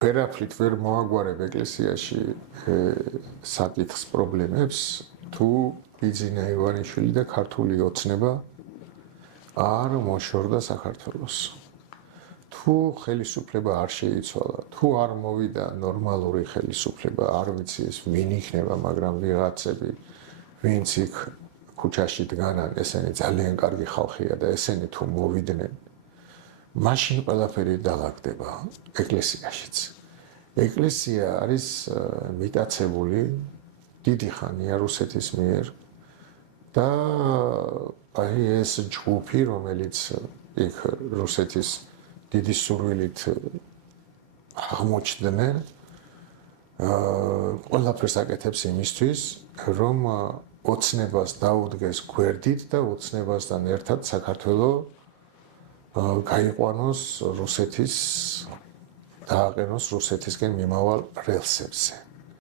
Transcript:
ვერაფრით ვერ მოაგვარებ ეკლესიაში საკითხს პრობლემებს თუ ბიძინა ივანიშვილი და ქართული ოცნება არ მოშორდა საქართველოს. თუ ხელისუფლება არ შეიცვალა, თუ არ მოვიდა ნორმალური ხელისუფლება, არ ვიცი ეს ვინ იქნება, მაგრამ ვიღაცები, ვინც იქ ქუჩაში დგანან, ესენი ძალიან კარგი ხალხია და ესენი თუ მოვიდნენ, მაშინ ყველაფერი დალაგდება ეკლესიაშიც. ეკლესია არის მიტაცებული დიდი ხანია რუსეთის მიერ და აი ეს ჯგუფი, რომელიც იქ რუსეთის დიდი სურვილით აღმოჩნდნენ, ყველაფერს აკეთებს იმისთვის, რომ ოცნებას დაუდგეს გვერდით და ოცნებასთან ერთად საქართველო გაიყვანოს რუსეთის, დააყენოს რუსეთისკენ მიმავალ რელსებზე.